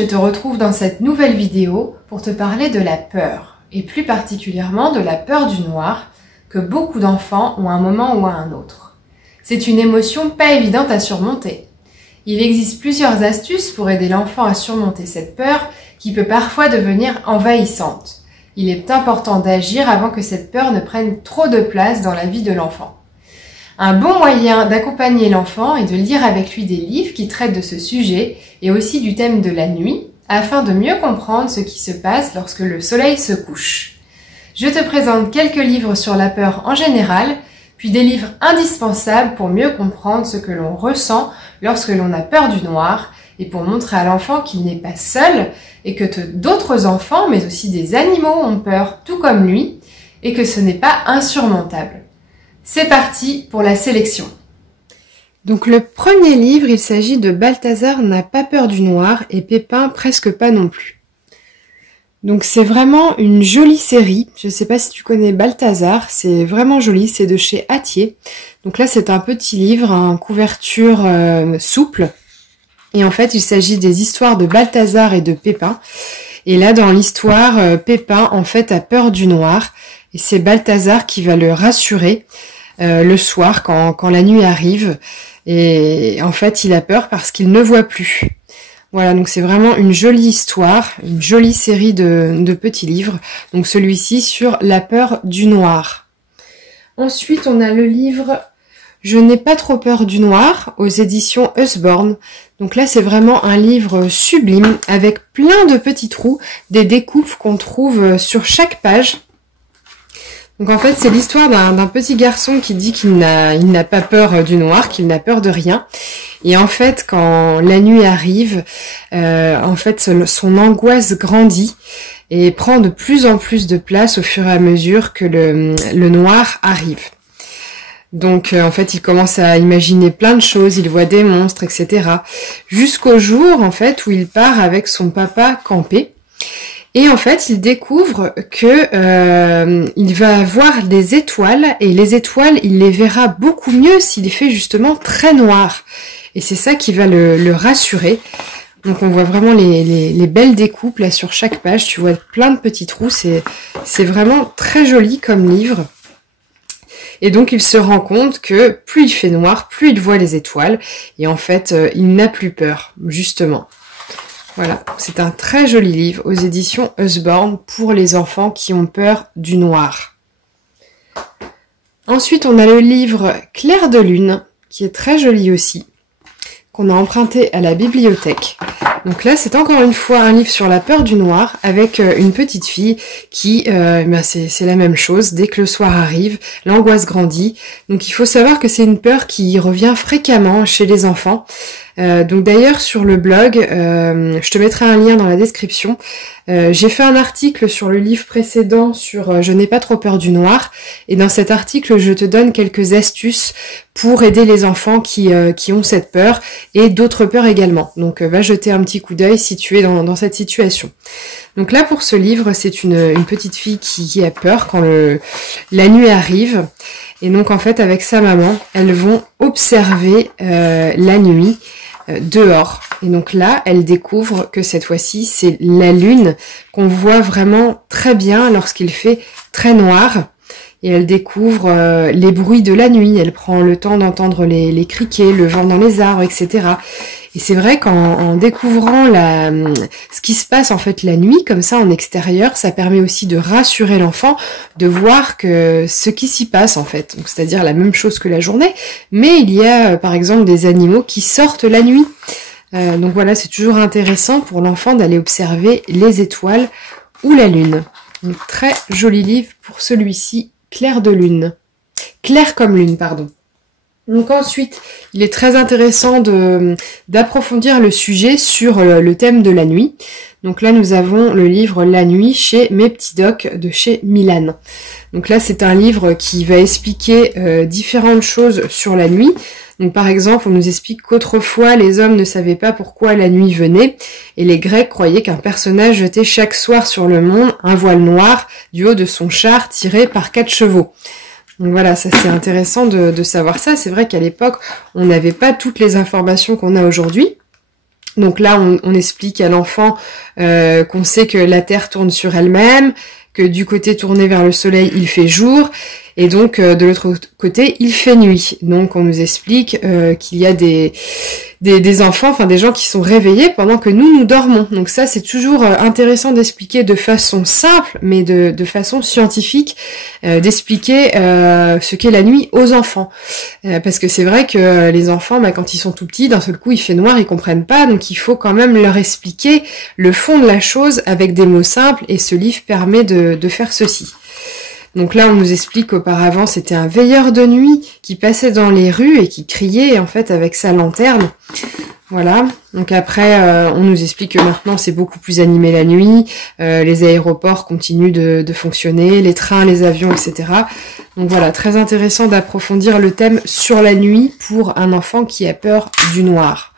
je te retrouve dans cette nouvelle vidéo pour te parler de la peur, et plus particulièrement de la peur du noir, que beaucoup d'enfants ont à un moment ou à un autre. C'est une émotion pas évidente à surmonter. Il existe plusieurs astuces pour aider l'enfant à surmonter cette peur qui peut parfois devenir envahissante. Il est important d'agir avant que cette peur ne prenne trop de place dans la vie de l'enfant. Un bon moyen d'accompagner l'enfant est de lire avec lui des livres qui traitent de ce sujet et aussi du thème de la nuit, afin de mieux comprendre ce qui se passe lorsque le soleil se couche. Je te présente quelques livres sur la peur en général, puis des livres indispensables pour mieux comprendre ce que l'on ressent lorsque l'on a peur du noir, et pour montrer à l'enfant qu'il n'est pas seul, et que d'autres enfants, mais aussi des animaux ont peur tout comme lui, et que ce n'est pas insurmontable. C'est parti pour la sélection. Donc le premier livre, il s'agit de Balthazar n'a pas peur du noir et Pépin presque pas non plus. Donc c'est vraiment une jolie série. Je ne sais pas si tu connais Balthazar, c'est vraiment joli, c'est de chez Hatier. Donc là c'est un petit livre, en couverture souple. Et en fait il s'agit des histoires de Balthazar et de Pépin. Et là dans l'histoire, Pépin en fait a peur du noir. Et c'est Balthazar qui va le rassurer le soir quand la nuit arrive. Et en fait, il a peur parce qu'il ne voit plus. Voilà, donc c'est vraiment une jolie histoire, une jolie série de petits livres. Donc celui-ci sur la peur du noir. Ensuite, on a le livre « Je n'ai pas trop peur du noir » aux éditions Usborne. Donc là, c'est vraiment un livre sublime avec plein de petits trous, des découpes qu'on trouve sur chaque page. Donc en fait, c'est l'histoire d'un petit garçon qui dit qu'il n'a pas peur du noir, qu'il n'a peur de rien. Et en fait, quand la nuit arrive, en fait, son angoisse grandit et prend de plus en plus de place au fur et à mesure que le noir arrive. Donc en fait, il commence à imaginer plein de choses, il voit des monstres, etc. Jusqu'au jour, en fait, où il part avec son papa camper. Et en fait, il découvre que il va voir des étoiles, et les étoiles, il les verra beaucoup mieux s'il fait justement très noir. Et c'est ça qui va le rassurer. Donc on voit vraiment les belles découpes là sur chaque page, tu vois plein de petits trous, c'est vraiment très joli comme livre. Et donc il se rend compte que plus il fait noir, plus il voit les étoiles, et en fait il n'a plus peur, justement. Voilà, c'est un très joli livre aux éditions Usborne pour les enfants qui ont peur du noir. Ensuite, on a le livre Clair de lune, qui est très joli aussi, qu'on a emprunté à la bibliothèque. Donc là, c'est encore une fois un livre sur la peur du noir, avec une petite fille qui, c'est la même chose, dès que le soir arrive, l'angoisse grandit. Donc il faut savoir que c'est une peur qui revient fréquemment chez les enfants. Donc d'ailleurs sur le blog, je te mettrai un lien dans la description, j'ai fait un article sur le livre précédent sur Je n'ai pas trop peur du noir, et dans cet article je te donne quelques astuces pour aider les enfants qui ont cette peur et d'autres peurs également. Donc va jeter un petit coup d'œil si tu es dans cette situation. Donc là pour ce livre, c'est une petite fille qui a peur quand la nuit arrive, et donc en fait avec sa maman, elles vont observer la nuit dehors. Et donc là, elle découvre que cette fois-ci, c'est la lune qu'on voit vraiment très bien lorsqu'il fait très noir. Et elle découvre les bruits de la nuit. Elle prend le temps d'entendre les criquets, le vent dans les arbres, etc. Et c'est vrai qu'en découvrant ce qui se passe en fait la nuit, comme ça en extérieur, ça permet aussi de rassurer l'enfant, de voir que ce qui s'y passe en fait. Donc c'est-à-dire la même chose que la journée, mais il y a par exemple des animaux qui sortent la nuit. Donc voilà, c'est toujours intéressant pour l'enfant d'aller observer les étoiles ou la lune. Un très joli livre pour celui-ci, Clair de lune. Clair comme lune, pardon. Donc ensuite, il est très intéressant d'approfondir le sujet sur le thème de la nuit. Donc là, nous avons le livre La nuit chez Mes Petits Docs de chez Milan. Donc là, c'est un livre qui va expliquer différentes choses sur la nuit. Donc par exemple, on nous explique qu'autrefois, les hommes ne savaient pas pourquoi la nuit venait, et les Grecs croyaient qu'un personnage jetait chaque soir sur le monde un voile noir du haut de son char tiré par 4 chevaux. Donc voilà, ça c'est intéressant de savoir ça. C'est vrai qu'à l'époque, on n'avait pas toutes les informations qu'on a aujourd'hui. Donc là, on explique à l'enfant qu'on sait que la Terre tourne sur elle-même, que du côté tourné vers le soleil, il fait jour, et donc de l'autre côté, il fait nuit. Donc on nous explique qu'il y a des enfants, enfin des gens qui sont réveillés pendant que nous dormons. Donc ça, c'est toujours intéressant d'expliquer de façon simple, mais de façon scientifique, d'expliquer ce qu'est la nuit aux enfants. Parce que c'est vrai que les enfants, quand ils sont tout petits, d'un seul coup, il fait noir, ils comprennent pas, donc il faut quand même leur expliquer le fond de la chose avec des mots simples, et ce livre permet de faire ceci. Donc là, on nous explique qu'auparavant, c'était un veilleur de nuit qui passait dans les rues et qui criait, en fait, avec sa lanterne. Voilà. Donc après, on nous explique que maintenant, c'est beaucoup plus animé la nuit. Les aéroports continuent de fonctionner, les trains, les avions, etc. Donc voilà, très intéressant d'approfondir le thème sur la nuit pour un enfant qui a peur du noir.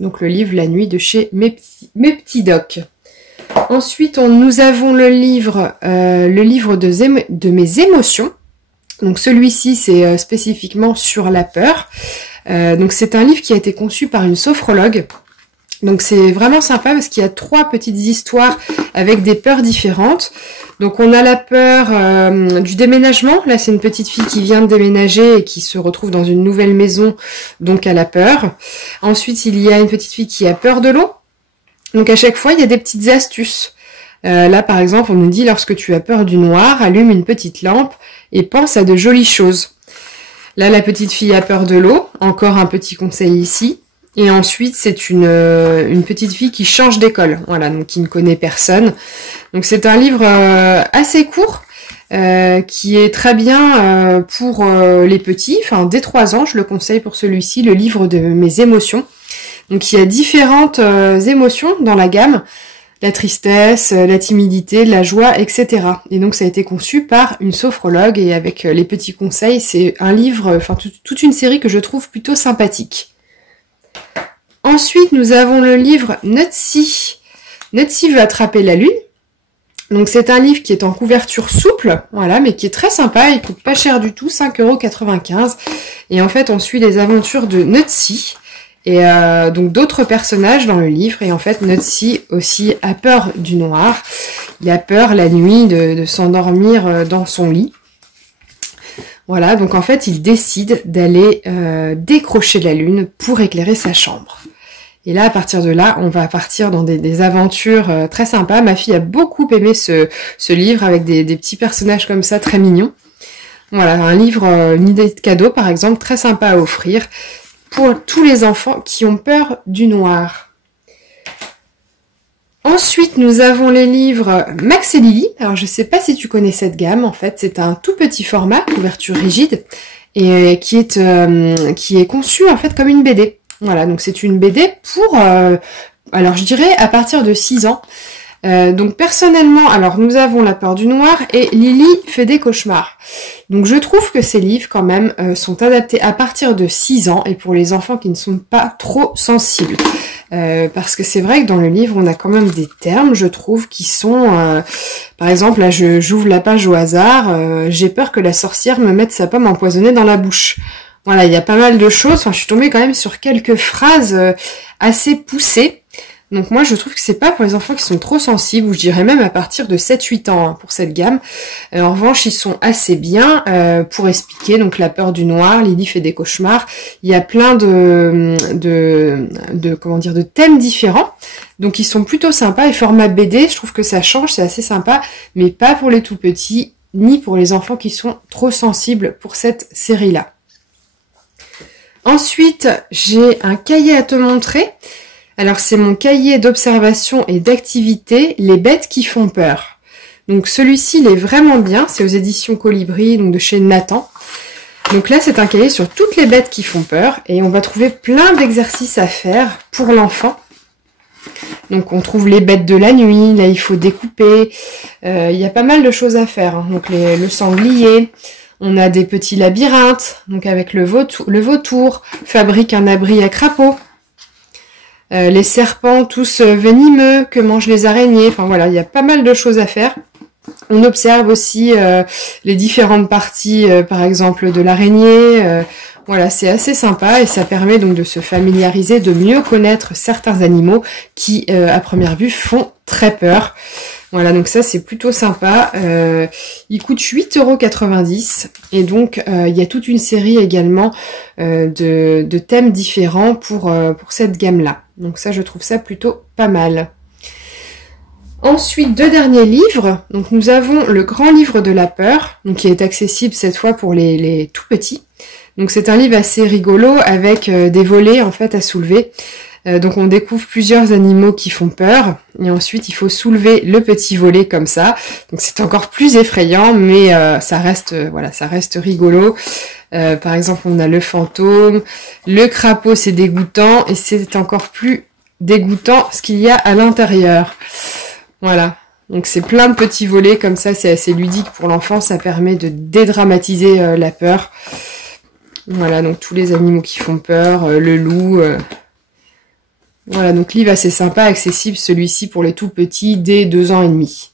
Donc le livre La nuit de chez Mes petits docs. Ensuite, nous avons le livre de mes émotions. Donc celui-ci, c'est spécifiquement sur la peur. Donc c'est un livre qui a été conçu par une sophrologue. Donc c'est vraiment sympa parce qu'il y a 3 petites histoires avec des peurs différentes. Donc on a la peur du déménagement. Là, c'est une petite fille qui vient de déménager et qui se retrouve dans une nouvelle maison, donc elle a peur. Ensuite, il y a une petite fille qui a peur de l'eau. Donc à chaque fois, il y a des petites astuces. Là, par exemple, on nous dit, lorsque tu as peur du noir, allume une petite lampe et pense à de jolies choses. Là, la petite fille a peur de l'eau. Encore un petit conseil ici. Et ensuite, c'est une petite fille qui change d'école. Voilà, donc qui ne connaît personne. Donc c'est un livre assez court, qui est très bien pour les petits. Enfin, dès 3 ans, je le conseille pour celui-ci, le livre de mes émotions. Donc il y a différentes émotions dans la gamme, la tristesse, la timidité, la joie, etc. Et donc ça a été conçu par une sophrologue, et avec les petits conseils, c'est un livre, enfin toute une série que je trouve plutôt sympathique. Ensuite, nous avons le livre Nutsy. Nutsy veut attraper la lune. Donc c'est un livre qui est en couverture souple, voilà, mais qui est très sympa, il coûte pas cher du tout, 5,95 €. Et en fait, on suit les aventures de Nutsy. Et donc d'autres personnages dans le livre, et en fait Nutsy aussi a peur du noir, il a peur la nuit de s'endormir dans son lit. Voilà, donc en fait il décide d'aller décrocher la lune pour éclairer sa chambre. Et là, à partir de là, on va partir dans des aventures très sympas. Ma fille a beaucoup aimé ce livre avec des petits personnages comme ça, très mignons. Voilà, un livre, une idée de cadeau par exemple, très sympa à offrir pour tous les enfants qui ont peur du noir. Ensuite, nous avons les livres Max et Lily. Alors, je ne sais pas si tu connais cette gamme. En fait, c'est un tout petit format, couverture rigide, et qui est conçu en fait comme une BD. Voilà, donc c'est une BD pour, alors je dirais à partir de 6 ans. Donc personnellement, alors nous avons la peur du noir et Lily fait des cauchemars. Donc je trouve que ces livres quand même sont adaptés à partir de 6 ans et pour les enfants qui ne sont pas trop sensibles. Parce que c'est vrai que dans le livre, on a quand même des termes, je trouve, qui sont... par exemple, là j'ouvre la page au hasard, j'ai peur que la sorcière me mette sa pomme empoisonnée dans la bouche. Voilà, il y a pas mal de choses, enfin je suis tombée quand même sur quelques phrases assez poussées. Donc moi je trouve que c'est pas pour les enfants qui sont trop sensibles, ou je dirais même à partir de 7-8 ans hein, pour cette gamme. En revanche ils sont assez bien pour expliquer donc la peur du noir, Lily fait des cauchemars, il y a plein de thèmes différents, donc ils sont plutôt sympas, et format BD je trouve que ça change, c'est assez sympa, mais pas pour les tout petits, ni pour les enfants qui sont trop sensibles pour cette série là. Ensuite j'ai un cahier à te montrer. Alors c'est mon cahier d'observation et d'activité, les bêtes qui font peur. Donc celui-ci il est vraiment bien, c'est aux éditions Colibri, donc de chez Nathan. Donc là c'est un cahier sur toutes les bêtes qui font peur, et on va trouver plein d'exercices à faire pour l'enfant. Donc on trouve les bêtes de la nuit, là il faut découper, il y a pas mal de choses à faire. Hein. Donc le sanglier, on a des petits labyrinthes, donc avec le vautour, fabrique un abri à crapaud. Les serpents tous venimeux, que mangent les araignées, enfin voilà, il y a pas mal de choses à faire. On observe aussi les différentes parties, par exemple de l'araignée, Voilà, c'est assez sympa et ça permet donc de se familiariser, de mieux connaître certains animaux qui, à première vue, font très peur. Voilà, donc ça c'est plutôt sympa. Il coûte 8,90 € et donc il y a toute une série également de thèmes différents pour cette gamme-là. Donc ça, je trouve ça plutôt pas mal. Ensuite, deux derniers livres. Donc nous avons le grand livre de la peur, donc qui est accessible cette fois pour les tout petits. Donc c'est un livre assez rigolo avec des volets en fait à soulever. Donc on découvre plusieurs animaux qui font peur et ensuite il faut soulever le petit volet comme ça. Donc c'est encore plus effrayant, mais ça reste ça reste rigolo. Par exemple, on a le fantôme, le crapaud, c'est dégoûtant et c'est encore plus dégoûtant ce qu'il y a à l'intérieur. Voilà. Donc c'est plein de petits volets comme ça, c'est assez ludique pour l'enfant, ça permet de dédramatiser la peur. Voilà, donc tous les animaux qui font peur, le loup. Voilà, donc livre assez sympa, accessible celui-ci pour les tout petits dès 2 ans et demi.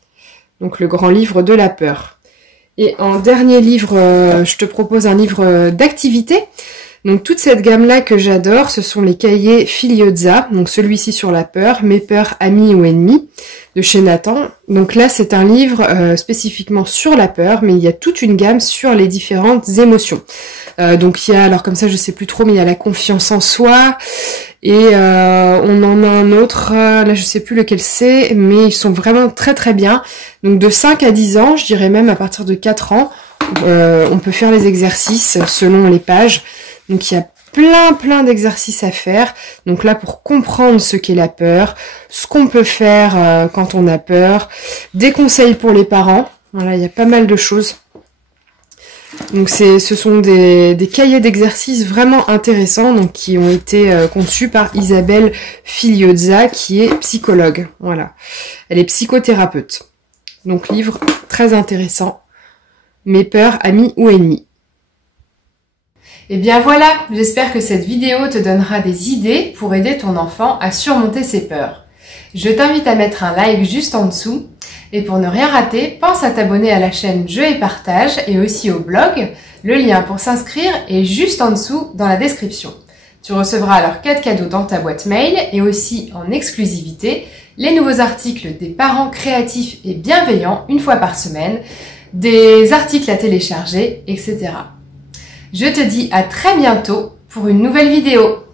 Donc le grand livre de la peur. Et en dernier livre, je te propose un livre d'activité. Donc toute cette gamme-là que j'adore, ce sont les cahiers Filioza. Donc celui-ci sur la peur, Mes peurs, amis ou ennemis, de chez Nathan. Donc là, c'est un livre spécifiquement sur la peur, mais il y a toute une gamme sur les différentes émotions. Donc il y a, alors comme ça, je sais plus trop, mais il y a la confiance en soi. Et on en a un autre, là je sais plus lequel c'est, mais ils sont vraiment très très bien. Donc de 5 à 10 ans, je dirais même à partir de 4 ans, on peut faire les exercices selon les pages. Donc il y a plein d'exercices à faire. Donc là pour comprendre ce qu'est la peur, ce qu'on peut faire quand on a peur, des conseils pour les parents. Voilà, il y a pas mal de choses. Donc ce sont des cahiers d'exercices vraiment intéressants, donc qui ont été conçus par Isabelle Filioza, qui est psychologue. Voilà, elle est psychothérapeute. Donc livre très intéressant. Mes peurs, amis ou ennemis. Et bien voilà, j'espère que cette vidéo te donnera des idées pour aider ton enfant à surmonter ses peurs. Je t'invite à mettre un like juste en dessous. Et pour ne rien rater, pense à t'abonner à la chaîne Jeux et Partage et aussi au blog. Le lien pour s'inscrire est juste en dessous dans la description. Tu recevras alors 4 cadeaux dans ta boîte mail et aussi en exclusivité les nouveaux articles des parents créatifs et bienveillants une fois par semaine, des articles à télécharger, etc. Je te dis à très bientôt pour une nouvelle vidéo.